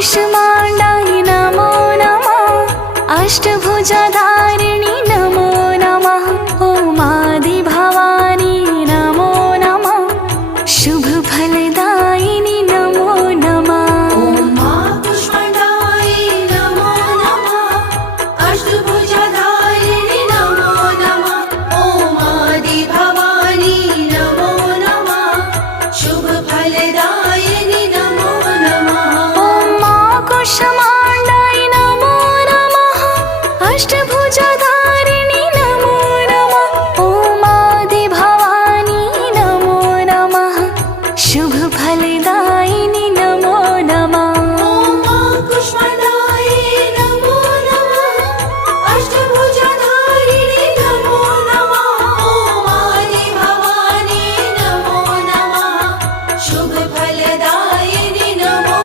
कुष्माण्डाय नमो नमः। अष्टभुजधारिणि नमो नमः। ॐ आदिभवानी नमो नमः। शुभफलदायिनि नमो नमः। ॐ कुष्माण्डाय नमो नमः। अष्टभुजधारिणि नमो नमः। ॐ आदिभवानी नमो नमः। शुभफलदायिनि नमो नमः। ॐ कुष्मा